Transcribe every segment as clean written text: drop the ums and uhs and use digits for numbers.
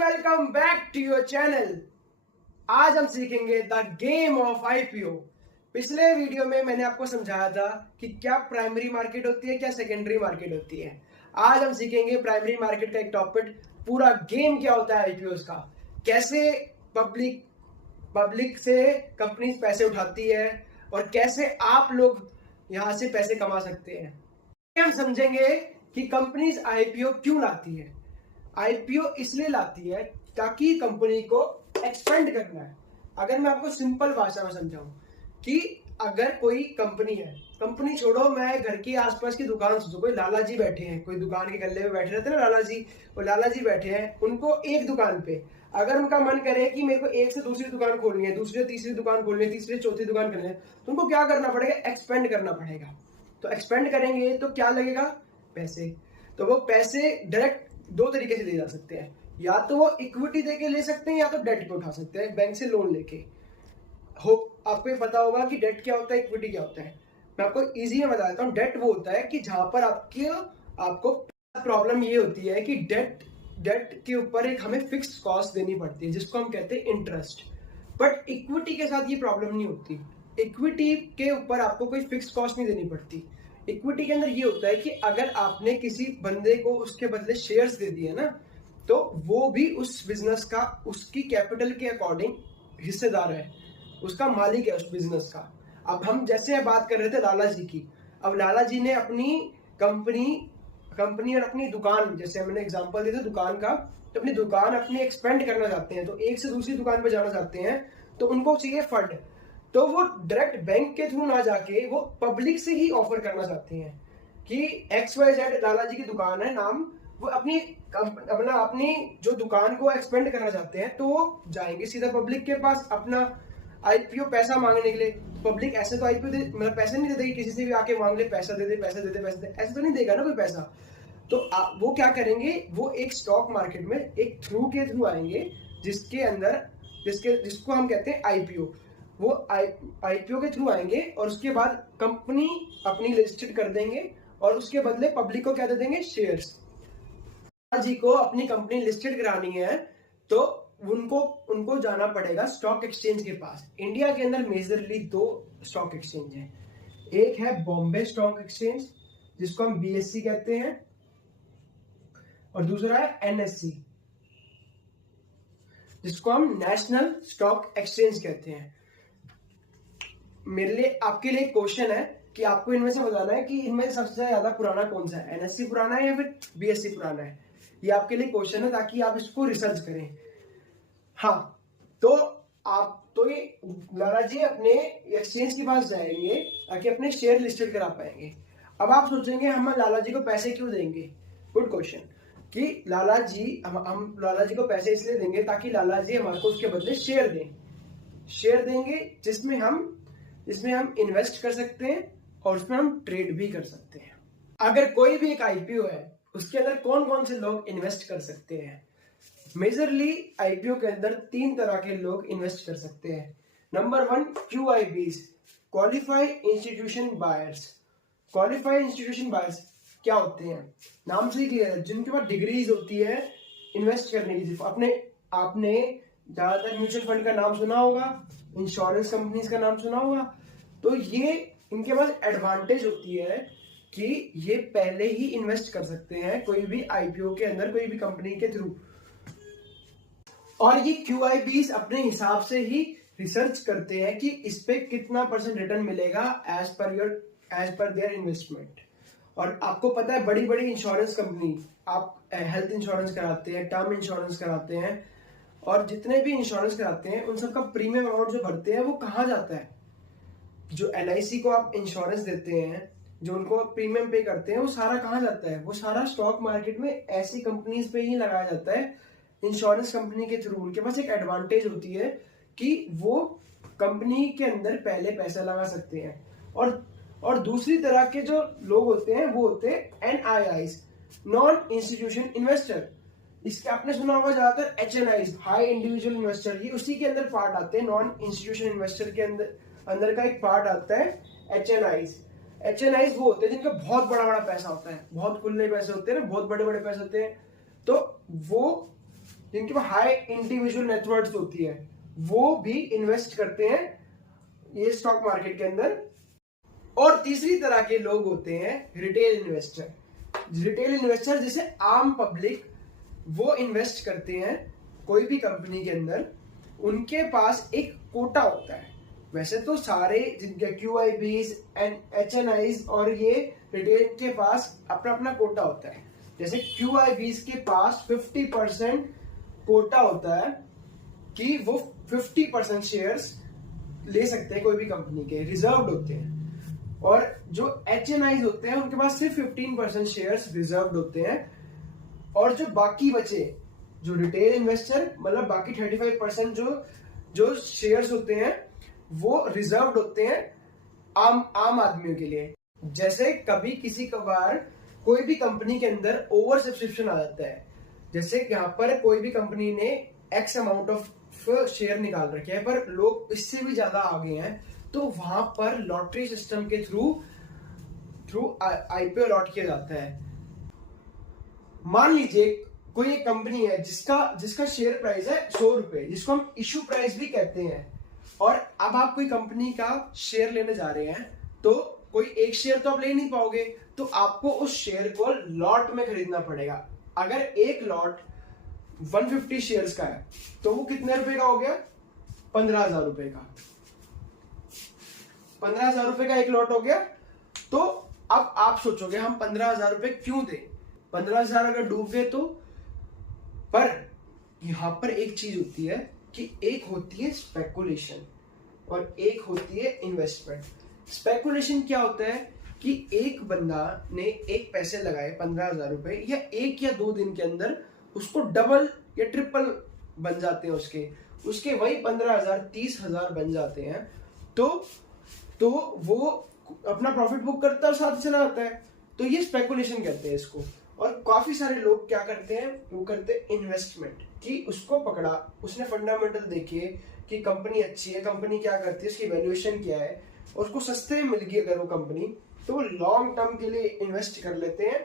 Welcome back to your channel. आज हम सीखेंगे द गेम ऑफ आईपीओ। पिछले वीडियो में मैंने आपको समझाया था कि क्या प्राइमरी मार्केट होती है, क्या सेकेंडरी मार्केट होती है। आज हम सीखेंगे प्राइमरी मार्केट का एक टॉपिक, पूरा गेम क्या होता है आईपीओ का, कैसे पब्लिक से कंपनी पैसे उठाती है और कैसे आप लोग यहां से पैसे कमा सकते हैं। हम समझेंगे कि कंपनीज आईपीओ क्यों लाती है। आईपीओ इसलिए लाती है ताकि कंपनी को एक्सपेंड करना है। अगर मैं आपको सिंपल भाषा में समझाऊं कि अगर कोई कंपनी है, कंपनी छोड़ो, मैं घर के आसपास की दुकान सोचो, कोई लाला जी बैठे हैं, कोई दुकान के गल्ले में बैठे रहते हैं ना लाला जी, वो लाला जी बैठे हैं, उनको एक दुकान पे अगर उनका मन करे कि मेरे को एक से दूसरी दुकान खोलनी है, दूसरी तीसरी दुकान खोलनी है, तीसरी चौथी दुकान करनी है, तो उनको क्या करना पड़ेगा, एक्सपेंड करना पड़ेगा। तो एक्सपेंड करेंगे तो क्या लगेगा, पैसे। तो वो पैसे डायरेक्ट दो तरीके से ले जा सकते हैं, या तो वो इक्विटी देके ले सकते हैं या तो डेट पे उठा सकते हैं, बैंक से लोन लेके। आपको ये पता होगा कि डेट क्या होता है, इक्विटी क्या होता है। मैं आपको इजी में बता देता हूँ। डेट वो होता है कि जहां पर आपको प्रॉब्लम ये होती है कि डेट के ऊपर एक हमें फिक्स कॉस्ट देनी पड़ती है, जिसको हम कहते हैं इंटरेस्ट। बट इक्विटी के साथ ये प्रॉब्लम नहीं होती। इक्विटी के ऊपर आपको कोई फिक्स कॉस्ट नहीं देनी पड़ती। इक्विटी के अंदर ये होता है कि अगर आपने किसी बंदे को उसके बदले शेयर्स दे दिए ना, तो वो भी उस बिजनेस का, उसकी कैपिटल के अकॉर्डिंग हिस्सेदार है, उसका मालिक है उस बिजनेस का। अब हम जैसे बात कर रहे थे लाला जी की, अब लाला जी ने अपनी कंपनी और अपनी दुकान, जैसे मैंने एग्जांपल दिया था दुकान का, तो अपनी दुकान अपनी एक्सपेंड करना चाहते हैं, तो एक से दूसरी दुकान पर जाना चाहते हैं, तो उनको चाहिए फंड। तो वो डायरेक्ट बैंक के थ्रू ना जाके वो पब्लिक से ही ऑफर करना चाहते हैं कि XYZ लाला जी की दुकान है नाम, वो अपनी जो दुकान को एक्सपेंड करना चाहते हैं, तो वो जाएंगे सीधा पब्लिक के पास अपना आईपीओ पैसा मांगने के लिए। पब्लिक ऐसे तो आईपीओ मतलब पैसे नहीं देते, किसी से भी आके मांग ले पैसा दे दे पैसा दे दे पैसा दे, ऐसे तो नहीं देगा ना कोई पैसा। तो वो क्या करेंगे, वो एक स्टॉक मार्केट में एक थ्रू आएंगे, जिसको हम कहते हैं आईपीओ। वो आईपीओ के थ्रू आएंगे और उसके बाद कंपनी अपनी लिस्टेड कर देंगे और उसके बदले पब्लिक को क्या दे देंगे, शेयर्स। जी को अपनी कंपनी लिस्टेड करानी है तो उनको जाना पड़ेगा स्टॉक एक्सचेंज के पास। इंडिया के अंदर मेजरली दो स्टॉक एक्सचेंज है, एक है बॉम्बे स्टॉक एक्सचेंज जिसको हम BSE कहते हैं, और दूसरा है NSE जिसको हम नेशनल स्टॉक एक्सचेंज कहते हैं। आपके लिए क्वेश्चन है कि आपको इनमें से बताना है कि इनमें से सबसे ज्यादा पुराना कौन सा है, NSE पुराना है या फिर BSE पुराना है। ये आपके लिए क्वेश्चन है ताकि आप इसको रिसर्च करें। हाँ, तो ये लाला जी अपने एक्सचेंज के पास जाएंगे ताकि अपने शेयर लिस्टेड करा पाएंगे। अब आप सोचेंगे हम लाला जी को पैसे क्यों देंगे, गुड क्वेश्चन, कि लाला जी हम लाला जी को पैसे इसलिए देंगे ताकि लाला जी हमारे को उसके बदले शेयर देंगे जिसमें हम इन्वेस्ट कर सकते हैं और उसमें हम ट्रेड भी कर सकते हैं। अगर कोई भी एक आईपीओ है, उसके अंदर कौन कौन से लोग इन्वेस्ट कर सकते हैं। मेजरली आईपीओ के अंदर 3 तरह के लोग इन्वेस्ट कर सकते हैं। Number 1, QIBs, qualified institution buyers. Qualified institution buyers क्या होते हैं, नाम से ही क्लियर है, जिनके पास डिग्रीज होती है इन्वेस्ट करने की। आपने ज्यादातर म्यूचुअल फंड का नाम सुना होगा, इंश्योरेंस कंपनीज का नाम सुना होगा, तो ये इनके पास एडवांटेज होती है कि ये पहले ही इन्वेस्ट कर सकते हैं कोई भी आईपीओ के अंदर, कोई भी कंपनी के थ्रू। और ये QIBs अपने हिसाब से ही रिसर्च करते हैं कि इस पे कितना % रिटर्न मिलेगा एज पर देयर इन्वेस्टमेंट। और आपको पता है बड़ी बड़ी इंश्योरेंस कंपनी, आप हेल्थ इंश्योरेंस कराते हैं, टर्म इंश्योरेंस कराते हैं, और जितने भी इंश्योरेंस कराते हैं उन सबका प्रीमियम अमाउंट जो भरते हैं वो कहाँ जाता है, जो LIC को आप इंश्योरेंस देते हैं, जो उनको प्रीमियम पे करते हैं, वो सारा कहाँ जाता है, वो सारा स्टॉक मार्केट में ऐसी कंपनीज पे ही लगाया जाता है, इंश्योरेंस कंपनी के थ्रू। उनके पास एक एडवांटेज होती है कि वो कंपनी के अंदर पहले पैसा लगा सकते हैं। और दूसरी तरह के जो लोग होते हैं वो होते हैं NIIs, नॉन इंस्टीट्यूशन इन्वेस्टर। इसके आपने सुना होगा ज्यादातर HNIs, हाई इंडिविजुअल इन्वेस्टर, ये उसी के अंदर पार्ट आते हैं। नॉन इंस्टीट्यूशन इन्वेस्टर के अंदर का एक पार्ट आता है HNIs वो होते हैं जिनका बहुत बड़ा बड़ा पैसा होता है, बहुत खुले पैसे होते हैं ना, बहुत बड़े बड़े पैसे होते हैं, तो वो जिनके पास हाई इंडिविजुअल नेटवर्थ होती है, वो भी इन्वेस्ट करते हैं ये स्टॉक मार्केट के अंदर। और तीसरी तरह के लोग होते हैं रिटेल इन्वेस्टर। रिटेल इन्वेस्टर जैसे आम पब्लिक, वो इन्वेस्ट करते हैं कोई भी कंपनी के अंदर। उनके पास एक कोटा होता है। वैसे तो सारे जिनके QIBs एंड HNIs और ये रिटेल के पास अपना अपना कोटा होता है। जैसे QIBs के पास 50% कोटा होता है कि वो 50% शेयर्स ले सकते हैं कोई भी कंपनी के, रिजर्व्ड होते हैं। और जो HNIs होते हैं उनके पास सिर्फ 15% शेयर्स रिजर्व्ड होते हैं। और जो बाकी बचे, जो रिटेल इन्वेस्टर, मतलब बाकी 35% जो शेयर्स होते हैं वो रिजर्व्ड होते हैं आम आदमियों के लिए। जैसे कभी किसी कभार कोई भी कंपनी के अंदर ओवर सब्सक्रिप्शन आ जाता है, जैसे यहाँ पर कोई भी कंपनी ने X अमाउंट ऑफ शेयर निकाल रखे हैं पर लोग इससे भी ज्यादा आ गए हैं, तो वहां पर लॉटरी सिस्टम के थ्रू IPO अलॉट किया जाता है। मान लीजिए कोई एक कंपनी है जिसका शेयर प्राइस है 100 रुपए, जिसको हम इशू प्राइस भी कहते हैं। और अब आप कोई कंपनी का शेयर लेने जा रहे हैं, तो कोई एक शेयर तो आप ले नहीं पाओगे, तो आपको उस शेयर को लॉट में खरीदना पड़ेगा। अगर एक लॉट 150 शेयर्स का है तो वो कितने रुपए का हो गया? 15,000 रुपए का। 15,000 रुपए का एक लॉट हो गया। तो अब आप सोचोगे हम 15,000 रुपए क्यों दें? 15,000 अगर डूब गए तो। पर यहां पर एक चीज होती है कि एक होती है स्पेकुलेशन और एक होती है इन्वेस्टमेंट। स्पेकुलेशन क्या होता है कि एक बंदा ने एक पैसे लगाए 15,000 रुपए, या 1 या 2 दिन के अंदर उसको डबल या ट्रिपल बन जाते हैं, उसके वही 15,000 30,000 बन जाते हैं। तो वो अपना प्रॉफिट बुक करता है और साथ चला जाता है। तो ये स्पेकुलेशन कहते हैं इसको। और काफी सारे लोग क्या करते हैं, वो करते हैं इन्वेस्टमेंट, कि उसको पकड़ा, उसने फंडामेंटल देखे कि कंपनी अच्छी है, कंपनी क्या करती है, उसकी वैल्यूएशन क्या है, और उसको सस्ते में मिल गई अगर वो कंपनी, तो वो लॉन्ग टर्म के लिए इन्वेस्ट कर लेते हैं।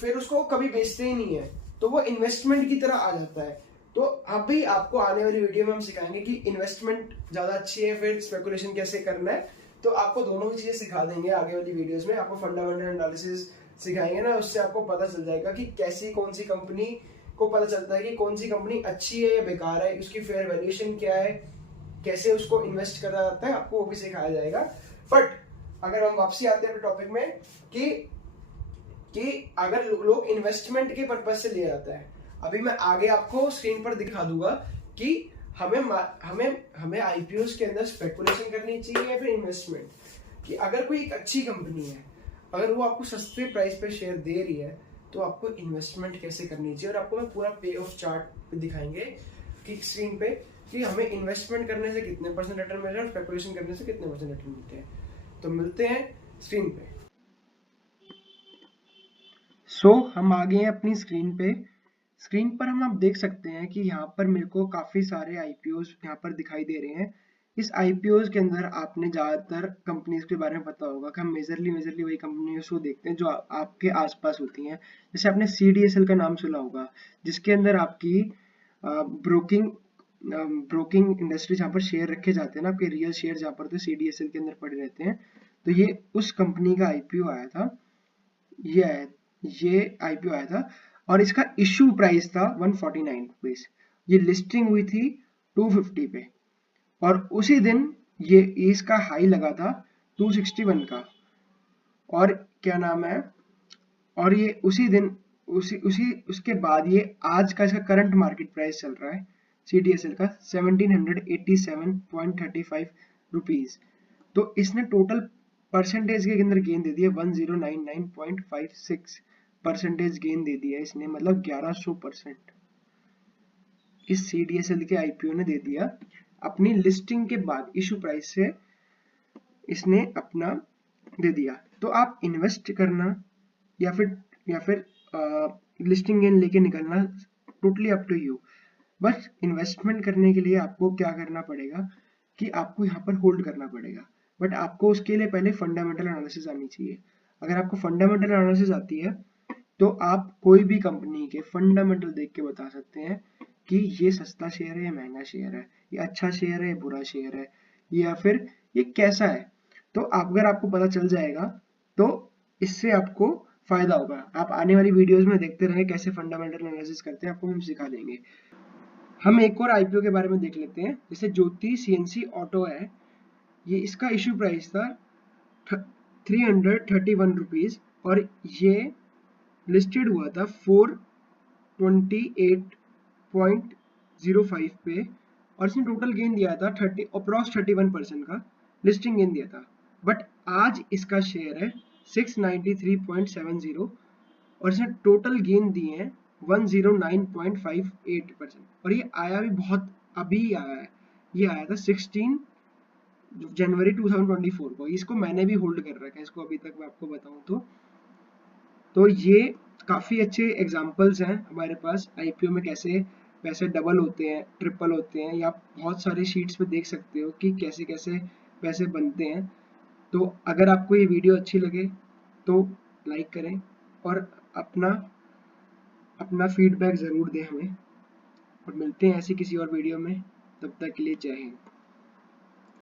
फिर उसको कभी बेचते ही नहीं है, तो वो इन्वेस्टमेंट की तरह आ जाता है। तो अभी आपको आने वाली वीडियो में हम सिखाएंगे कि इन्वेस्टमेंट ज्यादा अच्छी है, फिर स्पेकुलेशन कैसे करना है। तो आपको दोनों ही चीजें सिखा देंगे आगे वाली वीडियोस में। आपको फंडामेंटल एनालिसिस सिखाएंगे ना, उससे आपको पता चल जाएगा कि कौन सी कंपनी को पता चलता है कि कौन सी कंपनी अच्छी है या बेकार है, उसकी फेयर वैल्यूएशन क्या है, कैसे उसको इन्वेस्ट करा जाता है, आपको वो भी सिखाया जाएगा। बट अगर हम वापसी आते हैं अपने टॉपिक में कि अगर लोग इन्वेस्टमेंट के पर्पज से लिया जाता है, अभी मैं आगे आपको स्क्रीन पर दिखा दूंगा कि हमें IPOs के अंदर स्पेकुलेशन करनी चाहिए या फिर इन्वेस्टमेंट। कि अगर कोई एक अच्छी कंपनी है, अगर वो आपको सस्ते प्राइस पे शेयर दे रही है, तो आपको इन्वेस्टमेंट कैसे करनी चाहिए। और आपको मैं पूरा पे ऑफ चार्ट दिखाएंगे कि स्क्रीन पे कि हमें इन्वेस्टमेंट करने से कितने % रिटर्न मिल रहा है और स्पेकुलेशन करने से कितने % रिटर्न मिलते हैं। तो मिलते हैं स्क्रीन पे। हम आ गए हैं अपनी स्क्रीन पे। स्क्रीन पर हम आप देख सकते हैं कि यहाँ पर मेरे को काफी सारे IPOs यहाँ पर दिखाई दे रहे हैं। इस IPOs के अंदर आपने ज्यादातर कंपनीज के बारे में पता होगा कि हम मेजरली वही कंपनीज को देखते हैं जो आपके आसपास होती हैं। जैसे आपने CDSL का नाम सुना होगा, जिसके अंदर आपकी ब्रोकिंग इंडस्ट्री जहाँ पर शेयर रखे जाते हैं ना, आपके रियल शेयर जहाँ पर तो CDSL के अंदर पड़े रहते हैं। तो ये उस कंपनी का IPO आया था, ये IPO आया था और इसका इश्यू प्राइस था 149 रुपीज। ये लिस्टिंग हुई थी 250 पे और उसी दिन ये इसका हाई लगा था 261 का। और क्या नाम है, और ये उसी दिन उसके बाद ये आज का इसका करंट मार्केट प्राइस चल रहा है CDSL का 1787.35 रुपीज। तो इसने टोटल परसेंटेज के अंदर गेन दे दिया 1099.56 परसेंटेज गेन दे दिया इसने, मतलब 1100% इस CDSL के IPO ने दे दिया अपनी लिस्टिंग के बाद। इशू प्राइस से इसने अपना दे दिया। तो आप इन्वेस्ट करना या फिर लिस्टिंग गेन लेके निकलना, टोटली अप टू यू। बस इन्वेस्टमेंट करने के लिए आपको क्या करना पड़ेगा कि आपको यहाँ पर होल्ड करना पड़ेगा, बट आपको उसके लिए पहले फंडामेंटल एनालिसिस आनी चाहिए। अगर आपको फंडामेंटल एनालिसिस आती है तो आप कोई भी कंपनी के फंडामेंटल देख के बता सकते हैं कि ये सस्ता शेयर है या महंगा शेयर है, ये अच्छा शेयर है या बुरा शेयर है, या फिर ये कैसा है। तो अगर आपको पता चल जाएगा तो इससे आपको फायदा होगा। आप आने वाली वीडियोस में देखते रहे कैसे फंडामेंटल एनालिसिस करते हैं, आपको हम सिखा देंगे। हम एक और आईपीओ के बारे में देख लेते हैं, जैसे ज्योति सीएनसी ऑटो है। ये इसका इशू प्राइस था 331 रुपीज और ये लिस्टेड हुआ था 428.05 पे और इसने टोटल गेन दिया था 31% का लिस्टिंग गेन दिया था। बट आज इसका शेयर है 693.70 और इसने टोटल गेन दिए हैं 109.58% और ये आया भी बहुत अभी आया है। ये आया था 16 जनवरी 2024 को। इसको मैंने भी होल्ड कर रखा है इसको अभी तक, मैं आपको बताऊं तो ये काफ़ी अच्छे एग्जाम्पल्स हैं हमारे पास आईपीओ में, कैसे पैसे डबल होते हैं, ट्रिपल होते हैं, या आप बहुत सारे शीट्स पे देख सकते हो कि कैसे कैसे पैसे बनते हैं। तो अगर आपको ये वीडियो अच्छी लगे तो लाइक करें और अपना अपना फीडबैक ज़रूर दें हमें, और मिलते हैं ऐसी किसी और वीडियो में। तब तक के लिए जय हिंद।